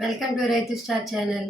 Welcome to Raithu star channel.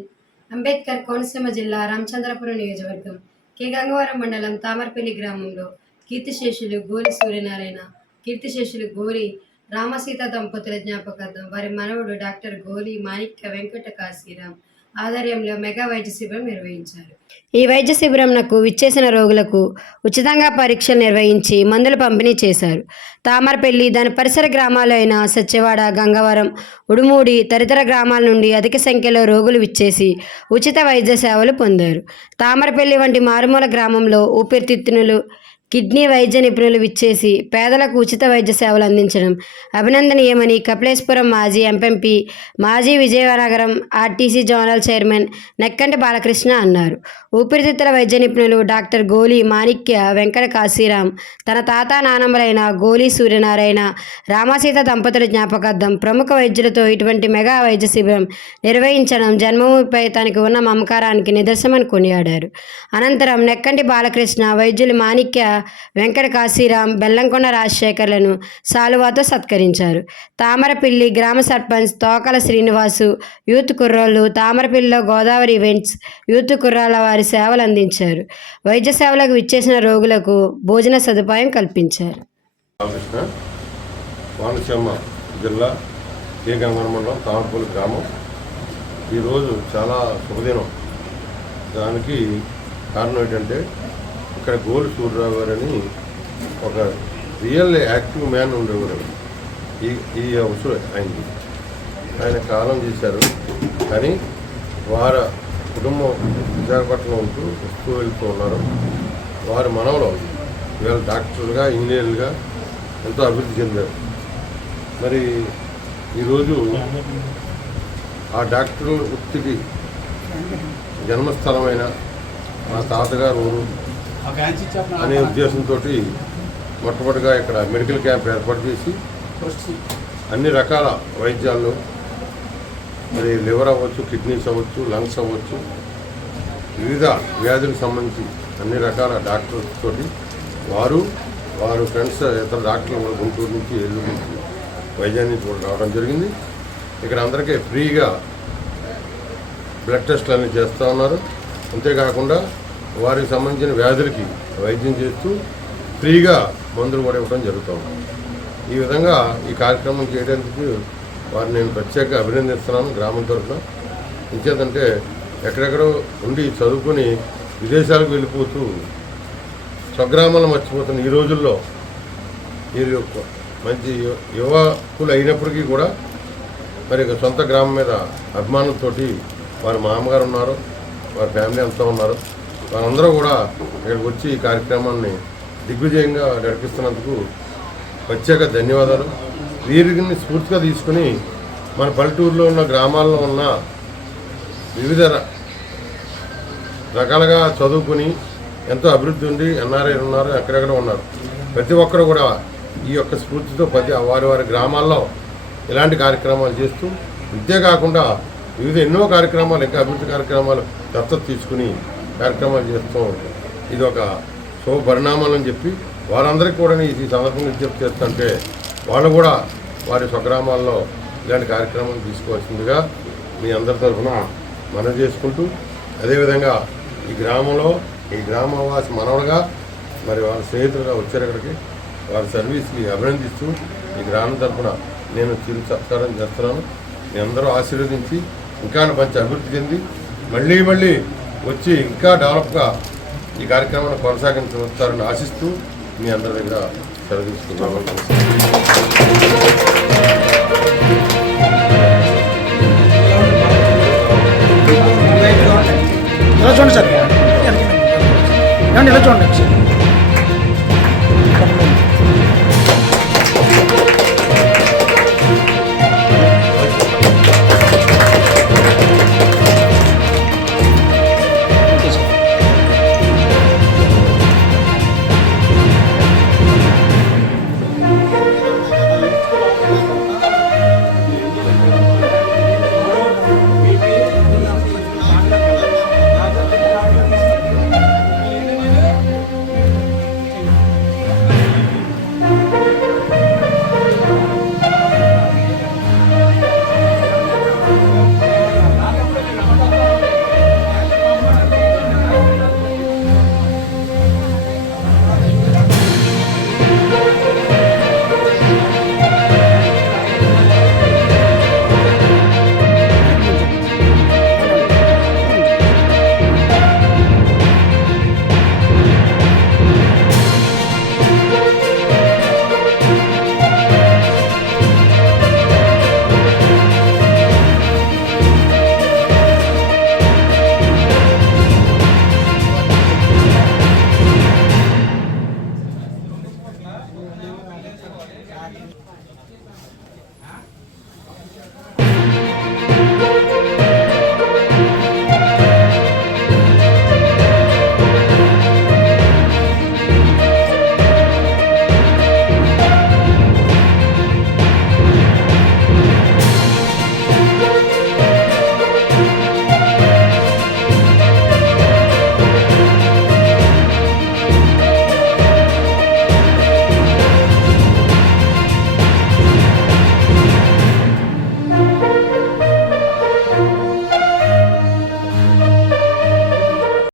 Ambedkar Konaseema జిల్లా రామచంద్రపురం నియోజకవర్గం K Gangavaram మండలం తామరపల్లి గ్రామంలో కీర్తిశేషులు గోరి సూర్యనారాయణ కీర్తిశేషులు గోరి రామసీత దంపతుల జ్ఞాపకార్థం వారి మనవడు డాక్టర్ గోలి మాణిక్య వెంకట కాశీరామ్ ఆధ్వర్యంలో మెగా వైద్య శిబిరం నిర్వహించారు. ఈ వైద్య శిబిరంకు విచ్చేసిన రోగులకు ఉచితంగా పరీక్షలు నిర్వహించి మందులు పంపిణీ చేశారు. తామరపల్లి దాని పరిసర గ్రామాలైన సత్యవాడ గంగవరం ఉడుమూడి తదితర గ్రామాల నుండి అధిక సంఖ్యలో రోగులు విచ్చేసి ఉచిత వైద్య సేవలు పొందారు. తామరపల్లి వంటి మారుమూల గ్రామంలో ఊపిరితిత్తునులు కిడ్నీ వైద్య నిపుణులు విచ్చేసి పేదలకు ఉచిత వైద్య సేవలు అందించడం. అభినందనీయమని కపిలేశ్వరం మాజీ ఎంపీ మాజీ Vizianagaram RTC zonal chairman Nekkanti Balakrishna అన్నారు. ఊపిరితిత్తుల వైద్య నిపుణులు డాక్టర్ గోలి మాణిక్య వెంకట కాశీరాం తన తాత నానమ్మలైన గోలి సూర్యనారాయణ రామసీత దంపతుల జ్ఞాపకార్థం ప్రముఖ వైద్యులతో ఇటువంటి మెగా వైద్య శిబిరం నిర్వహించడం జన్మభూమిపై తనకు ఉన్న మమకారానికి నిదర్శనమని కొనియాడారు. అనంతరం నెక్కంటి బాలకృష్ణ వైద్యులు మాణిక్య వెంకట కాశీరాం బెల్లంకొండ రాజశేఖర్లను సాలువాతో సత్కరించారు. తామరపిల్లి గ్రామ సర్పంచ్ తోకల శ్రీనివాసు యూత్ కుర్రోళ్ళు తామరపిల్లిలో గోదావరి ఈవెంట్స్ యూత్ కుర్రాల వారి సేవలు అందించారు. వైద్య సేవలకు విచ్చేసిన రోగులకు భోజన సదుపాయం కల్పించారు. రామకృష్ణ జిల్లా మండలం తామరపల్లి గ్రామం. ఈరోజు చాలా శుభదినం. దానికి కారణం ఏంటంటే ఇక్కడ గోల్ సూర్యరావు గారు అని ఒక రియల్ యాక్టివ్ మ్యాన్ ఉండేవారు. ఈ ఈ అవసరం ఆయనకి ఆయన కాలం చేశారు. కానీ వారి కుటుంబం విశాఖపట్నం ఉంటూ వస్తూ వెళ్తూ ఉన్నారు. వారి మనవలో ఇవాళ డాక్టర్లుగా ఇంజనీర్లుగా ఎంతో అభివృద్ధి చెందారు. మరి ఈరోజు ఆ డాక్టర్ వృత్తికి జన్మస్థలమైన మా తాతగారు ఊరు అనే ఉద్దేశంతో మొట్టమొదటిగా ఇక్కడ మెడికల్ క్యాంప్ ఏర్పాటు చేసి అన్ని రకాల వైద్యాల్లో మరి లివర్ అవ్వచ్చు కిడ్నీస్ అవ్వచ్చు లంగ్స్ అవ్వచ్చు వివిధ వ్యాధులకు సంబంధించి అన్ని రకాల డాక్టర్స్ తోటి వారు వారు ఫ్రెండ్స్ ఇతర డాక్టర్లు కూడా గుంటూరు నుంచి ఏలూరు నుంచి వైద్యాన్ని కూడా రావడం జరిగింది. ఇక్కడ అందరికీ ఫ్రీగా బ్లడ్ టెస్ట్లు అన్నీ చేస్తూ ఉన్నారు. అంతేకాకుండా వారికి సంబంధించిన వ్యాధులకి వైద్యం చేస్తూ ఫ్రీగా మందులు కూడా ఇవ్వడం జరుగుతూ ఈ విధంగా ఈ కార్యక్రమం చేయడానికి వారిని నేను ప్రత్యేక అభినందిస్తున్నాను గ్రామం తరఫున. ఇంకేదంటే ఎక్కడెక్కడో ఉండి చదువుకొని విదేశాలకు వెళ్ళిపోతూ స్వగ్రామాలు మర్చిపోతున్న ఈ రోజుల్లో వీరి యొక్క మంచి యువకులు అయినప్పటికీ కూడా మరి సొంత గ్రామం మీద అభిమానంతో వారి మామగారు ఉన్నారు వారి ఫ్యామిలీ అంతా ఉన్నారు. మనందరూ కూడా ఇక్కడికి వచ్చి ఈ కార్యక్రమాన్ని దిగ్విజయంగా నడిపిస్తున్నందుకు ప్రత్యేక ధన్యవాదాలు. వీరిని స్ఫూర్తిగా తీసుకుని మన పల్లెటూరులో ఉన్న గ్రామాల్లో ఉన్న వివిధ ర- రకాలుగా చదువుకుని ఎంతో అభివృద్ధి ఉండి ఎన్ఆర్ఐ ఉన్నారు ఎక్కడెక్కడ ఉన్నారు. ప్రతి ఒక్కరు కూడా ఈ యొక్క స్ఫూర్తితో ప్రతి వారి వారి గ్రామాల్లో ఇలాంటి కార్యక్రమాలు చేస్తూ ఇంతే కాకుండా వివిధ ఎన్నో కార్యక్రమాలు ఇంకా అభివృద్ధి కార్యక్రమాలు దత్తత తీసుకుని కార్యక్రమాలు చేస్తూ ఇది ఒక శుభపరిణామాలు అని చెప్పి వారందరికీ కూడా ఈ సందర్భంగా విజ్ఞప్తి చేస్తుంటే వాళ్ళు కూడా వారి స్వగ్రామాల్లో ఇలాంటి కార్యక్రమం తీసుకోవాల్సిందిగా మీ అందరి తరఫున మనం చేసుకుంటూ అదేవిధంగా ఈ గ్రామంలో ఈ గ్రామవాసి మనవడుగా మరి వాళ్ళ స్నేహితులుగా వచ్చారు ఇక్కడికి వారి సర్వీస్కి అభినందిస్తూ ఈ గ్రామం తరఫున నేను చిరు సత్కారం చేస్తున్నాను. మీ అందరూ ఆశీర్వదించి ఇంకా మంచి అభివృద్ధి చెంది మళ్ళీ మళ్ళీ వచ్చి ఇంకా డెవలప్గా ఈ కార్యక్రమాన్ని కొనసాగించవచ్చారని ఆశిస్తూ మీ అందరి దగ్గర సెలవు ఇలా చూడండి సార్ ఇలా చూడండి